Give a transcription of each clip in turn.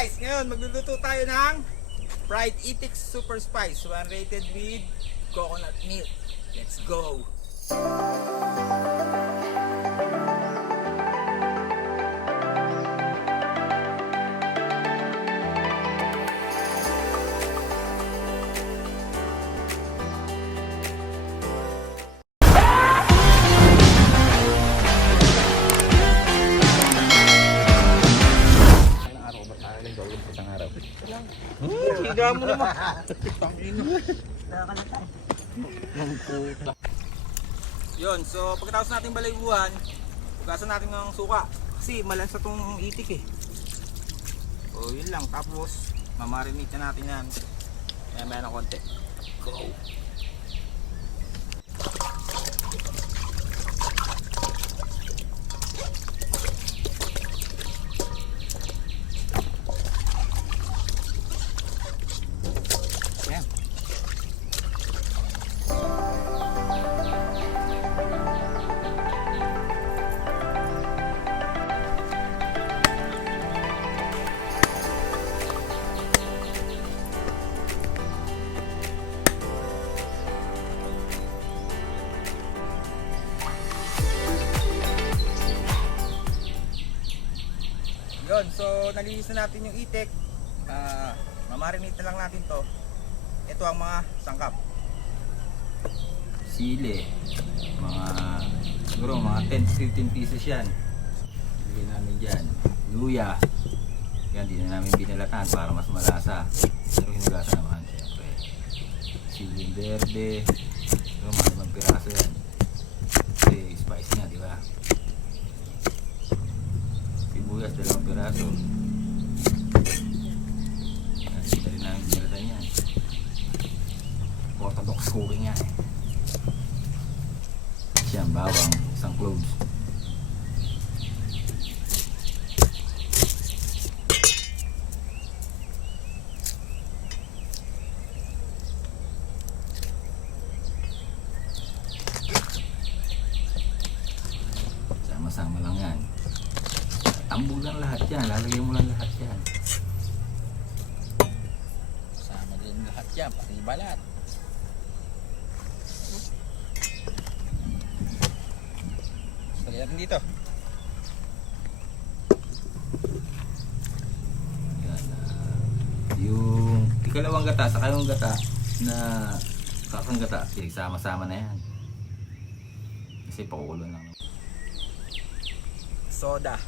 guys, ngayon magluluto tayo ng fried itik super spice, one rated with coconut milk. Let's go! Higa mo naman. Yun, so pagkatapos natin balaybuhan, hugasan natin ng suka. Kasi malansa tong itik eh. So yun lang, tapos mamarinate na natin yan. Kaya may ng konti. Go! Yan. Yun, so nalinis na natin yung itik. Mamarinate na lang natin to. Ito ang mga sangkap. Sili, siguro mga 10-15 pieces yan. Bigyan namin dyan. Luya. Yan, di na namin binalatan para mas malasa. Pero hinugasan naman, siyempre. Siling verde. Pero mga 5 piraso yan. Kasi spice niya, di ba? Sibuyas, 2 piraso. Kita rin namin binalatan yan. Orthodox cooking yan eh. Siyang bawang, isang cloves. Sama-sama lang yan. Tambog lang lahat yan, lalagyan mo lang lahat yan. Sama din lahat yan, pati balat. Lagyan natin dito. Yan, yung ikalawang gata sa yung gata na kakang gata, sama-sama na yan. Kasi pakulo lang. Soda.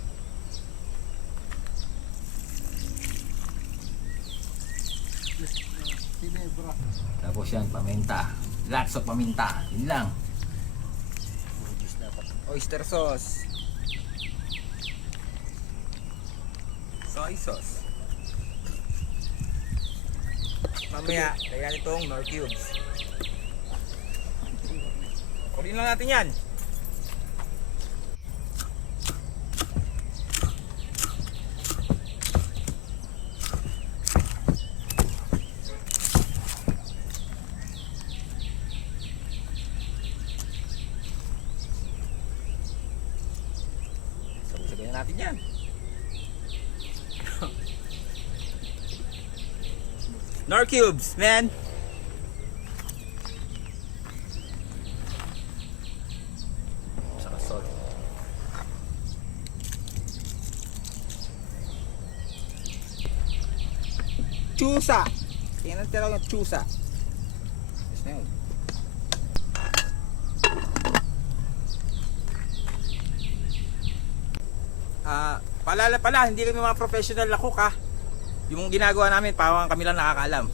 Tapos yan, paminta. Lots of paminta. Yun lang. Oyster sauce. Soy sauce. Mamaya, lagyan itong Knorr cubes. Kunin lang natin yan. Sabayan natin yan. Knorr cubes, man. Saka salt. Chusa. Tingnan natin yung chusa. Yes, na yun. Paalala pala, hindi kami mga professional na cook ha. Yung ginagawa namin, parang kami lang nakakaalam.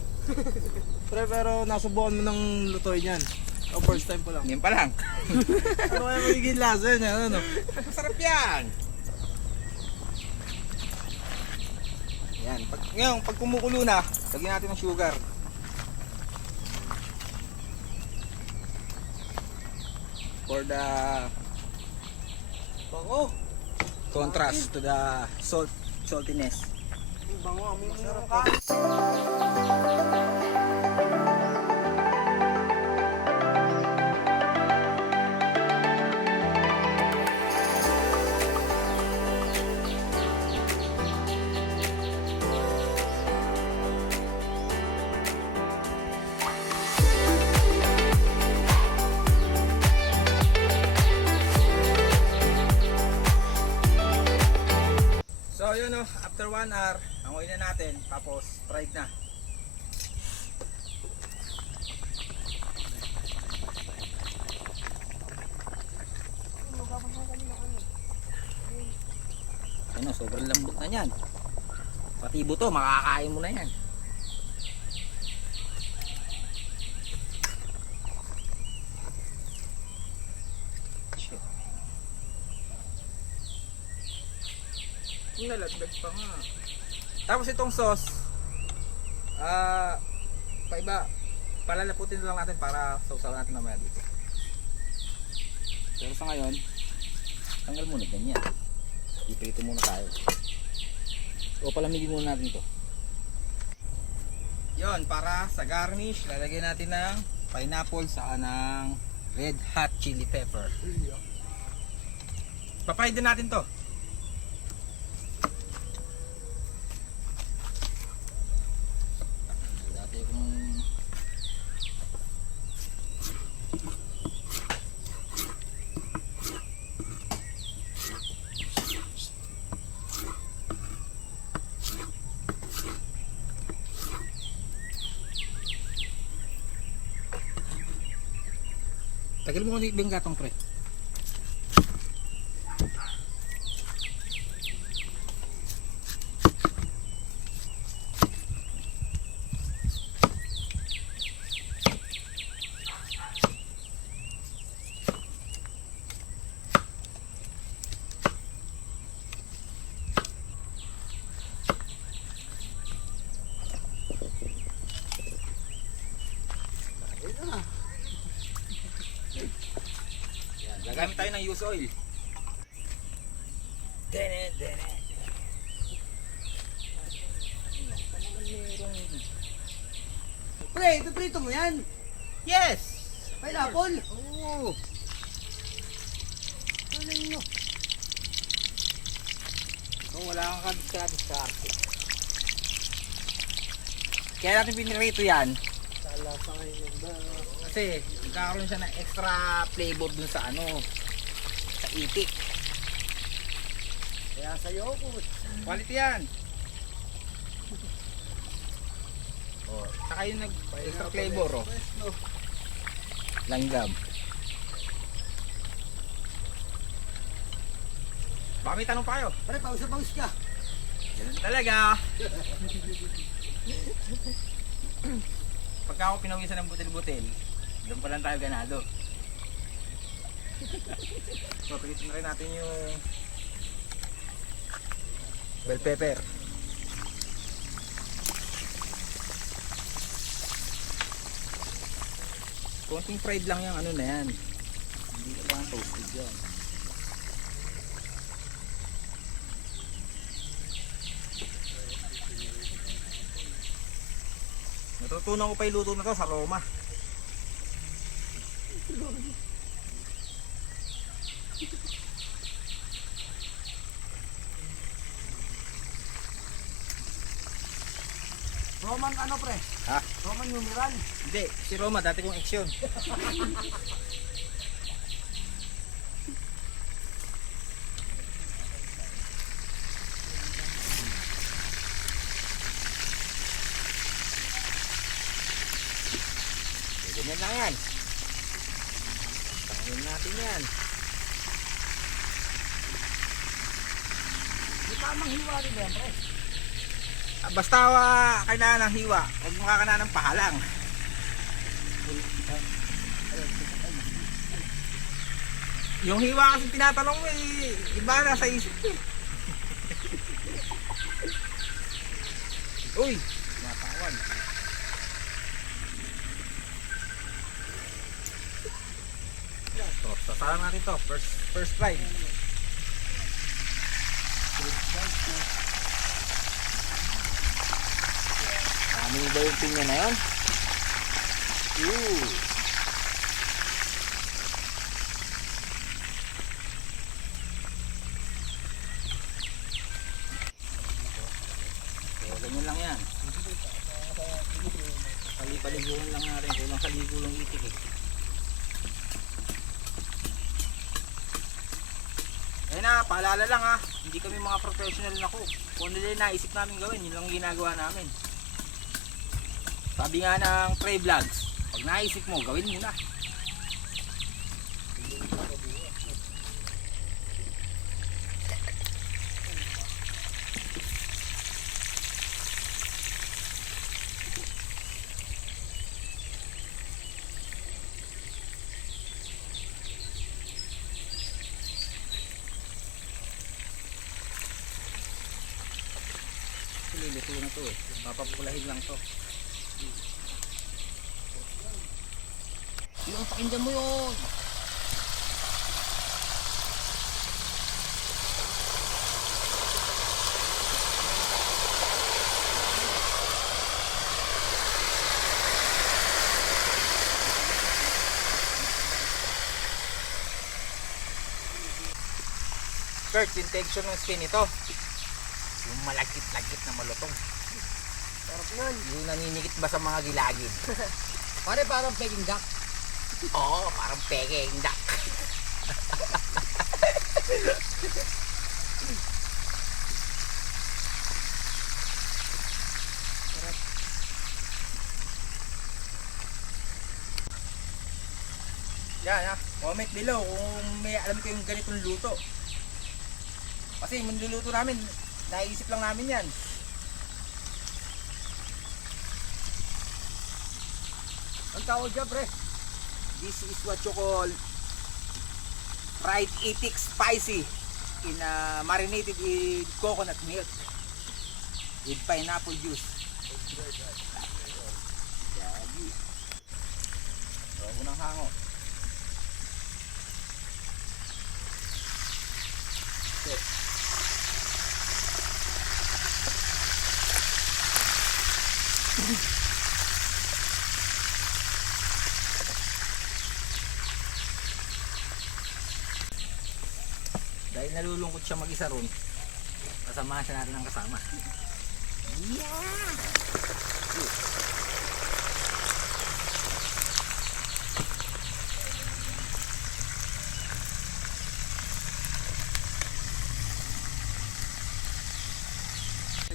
Pero nasubukan mo ng lutoy niyan. O first time po lang. Ngayon pa lang. Ano kaya magiging lasa niya? Ano? Masarap yan. Yan. Ngayon, pag kumukulo na, lagyan natin ng sugar. For the Bango. contrast to the saltiness. Bango. Masarap ka. 1 hour, hanguin na natin, tapos fried na. Ano, sobrang lambot na yan. Pati buto, makakain mo na yan. Shit. Nalagdag pa nga. Tapos itong sauce, paiba, palalaputin lang natin para sausawan natin mamaya dito. Pero sa ngayon, tanggal muna ganyan. Iprito muna tayo. O palamigin muna natin to. Yon, para sa garnish, lalagyan natin ng pineapple sa ng red hot chili pepper. Papahid din natin to. Dati kung tagal mo kung ibang gatong pre. Gagamit tayo ng used oil. Dene. Pre, ipiprito mo yan. Yes! Pineapple. Oo! Galing nyo. Kung wala kang kadiskarte. Kaya natin pinirito yan. Sala sa ngayon ba? Kasi nagkakaroon siya ng extra flavor dun sa ano, sa itik. Kaya sa'yo po. Quality yan. Oh, saka yung extra flavor oh. Langgam. Baka may tanong pa kayo. Pre, paus ka. Ganun talaga. Pagka ako pinawisan ng butil-butil, doon pa lang tayo ganado. So, pilitin na rin natin yung bell pepper. Konting fried lang yung ano na yan. Hindi ko lang toasted yan. Natutunan ko pa yung luto na to sa Roma. Roman ano pre? Ha? Roman numeral. Hindi, si Roma dati kong action. Ganyan lang yan. Tangin natin yan. Di tamang hiwa rin yan pre. Basta kailangan ng hiwa. Huwag mo kakana ng pahalang. Yung hiwa kasi tinatanong mo iba na sa isip ko. Uy! Matawan. So, sasalang natin to. First fry. Ano ba yung pinya na yun? Ooh! So, ganyan lang yan. Palipaliguan lang natin. Kulang sa ligo lang itik eh. Ayun na, paalala lang ha. Hindi kami mga professional na cook. Kung ano lang naisip namin gawin, yun lang ang ginagawa namin. Sabi nga ng Prey Vlogs, pag naisip mo, gawin mo na. Luluto na to eh. Papapulahin lang to. Yung pakinggan mo yun. Kurt, yung texture ng skin ito. Yung malagkit-lagkit na malutong. Sarap nun. Yung naninikit ba sa mga gilagid? Pare parang peking duck. Oo, parang peking duck. Yan ha, comment below kung may alam kayong ganitong luto. Kasi yung niluluto namin, naisip lang namin yan. Ang tawag dyan, pre. This is what you call fried itik spicy in marinated in coconut milk with pineapple juice. Yagi. So, unang hango. Okay. Dahil nalulungkot siya mag-isa ron, kasamahan siya natin ng kasama. Yeah!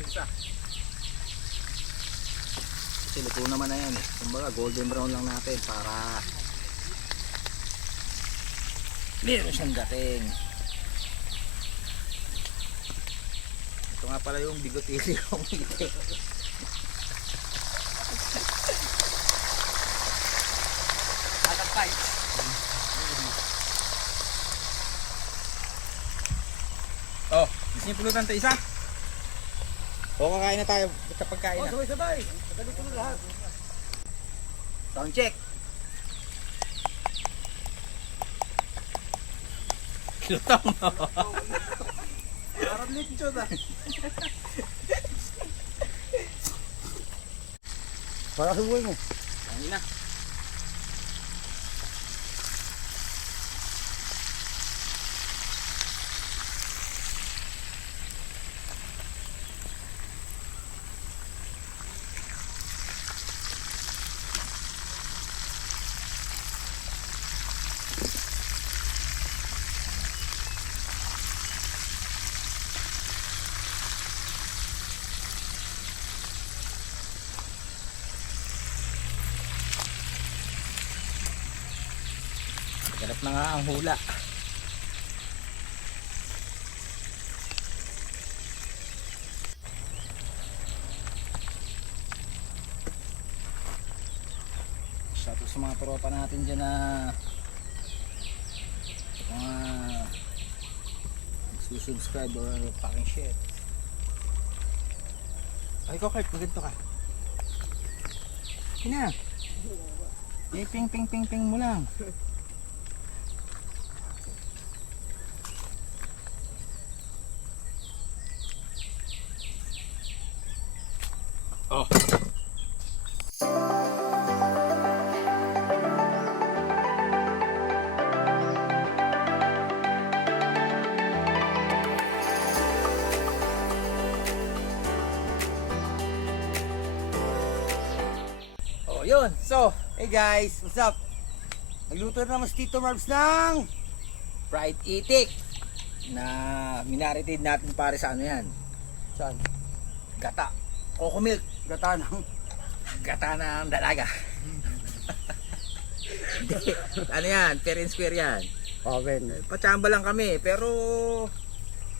Isa. Kasi luto naman na yan eh. Kumbaga golden brown lang natin para meron siyang dating. Ito nga pala yung bigotili kong itik. Atapay. Oh, gusto niyo pulutan to isa? O kakain na tayo sa pagkain Oh, na. sabay-sabay. Ganito na lahat. Sound check. Lutang mo. Parang lechon ah. Para subuhay mo. Ang ina. Ganap na nga ang hula. Shoutout sa mga tropa natin dyan na mga susubscribe or fucking shit. Ay ko Kurt, maganda ka. Kina. Ping ping ping ping mo lang. Oh. Oh, yun. So, hey guys, what's up? Nagluto na naman si Tito Marbs ng fried itik. na minaritid natin pare sa ano yan? Saan? Gata. Coco milk. Gata ng... Gata ng dalaga. Hindi. Ano yan? Fair and square yan. Oven. Pachamba lang kami. Pero...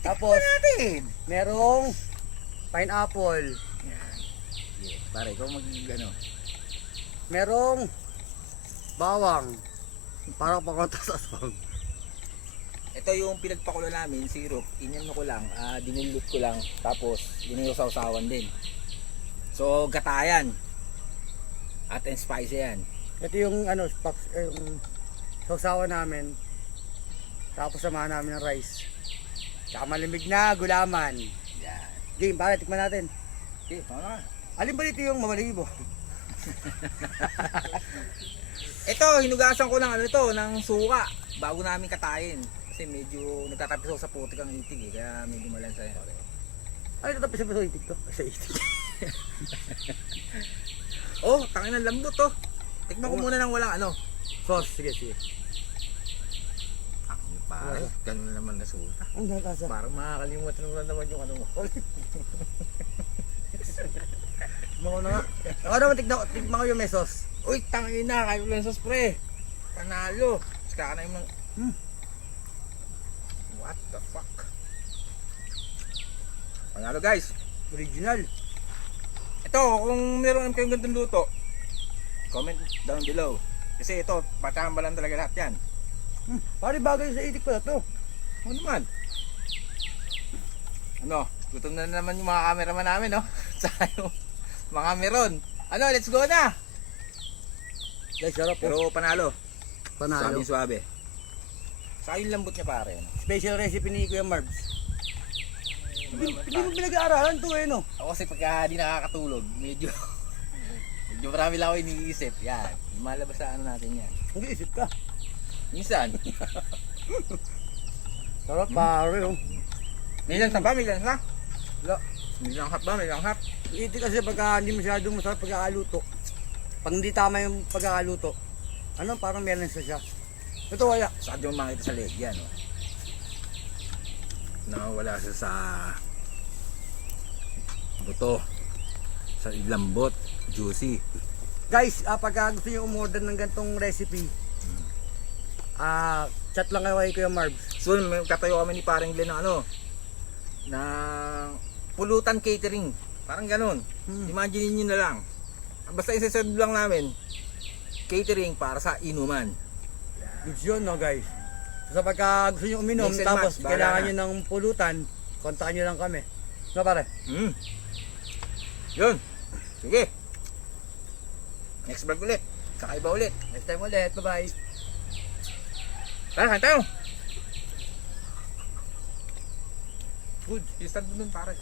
Tapos, natin. merong pineapple. Yan. Yeah. Pare, ikaw ano. Merong bawang. Parang pakunta sa aswang. Ito yung pinagpakulo namin, syrup. Inyan ko lang, dinulot ko lang. Tapos, dinuyosawsawan din. So, gata yan. At and spicy yan. Ito yung ano, yung sausawa namin. Tapos samahan namin ng rice. Tsaka malimig na gulaman. Yan. Game, pare, tikman natin. Okay, tama na. Alin ba dito yung mabalibo? Ito, hinugasan ko ng ano ito, ng suka. Bago namin katayin. Kasi medyo nagtatapisaw sa putik ang itig eh. Kaya medyo malansa yan. Ano ito tapos sa itik to? Sa itik. Oh, tangin ng lambot oh. Tikman ko muna ng walang ano. Sauce, sige, sige. Tangin pare, ganun na naman nasuta. Ang nakasa. Parang makakalimutan mo na naman yung ano mo. Tikman ko na nga. Ako naman tikman ko yung may sauce. Uy, tangin na, kayo lang sa spray. Panalo. Tapos kakanain mo ng... What the fuck? Panalo guys. Original. Ito, kung meron kayong ganitong luto, comment down below. Kasi ito, patamba lang talaga lahat yan. Pare bagay sa itik pala to. Ano naman? Ano? Gutom na naman yung mga cameraman namin, no? Saka yung mga meron. Ano, let's go na! Guys, sarap po. Pero panalo. Panalo. Suabe. Saka yung lambot niya pare. No? Special recipe ni Kuya Marbs. Hindi mo pinag-aaralan to eh no? Ako kasi pagka di nakakatulog, medyo marami lang ako iniisip. Yan. Malabas sa ano natin yan. Nag-iisip ka. Minsan. Sarap pare oh. May lansa ba? May lansa? Wala. May langhap ba? May langhap? Itik kasi pagka hindi masyadong masarap pagkakaluto. Pag hindi tama yung pagkakaluto, ano parang meron siya. Ito wala. Saka di mo makita sa leg yan. Oh. Nawala siya sa buto. Sa lambot. Juicy. Guys, pagka gusto niyo umorder ng ganitong recipe, chat lang kayo kay Kuya Marbs. So, may katayo kami ni Parang Glenn ng ano, ng pulutan catering. Parang ganun. Imagine niyo na lang. Basta isa-serve lang namin, catering para sa inuman. Goods yun no guys. So pagka gusto niyo uminom, Mix and tapos match, bahala kailangan na. niyo ng pulutan, kontakin niyo lang kami. No pare? Yun. Sige. Next vlog ulit. Kakaiba ulit. Next time ulit. Bye-bye. Tara, kain tayo. Good. I-start mo dun pare.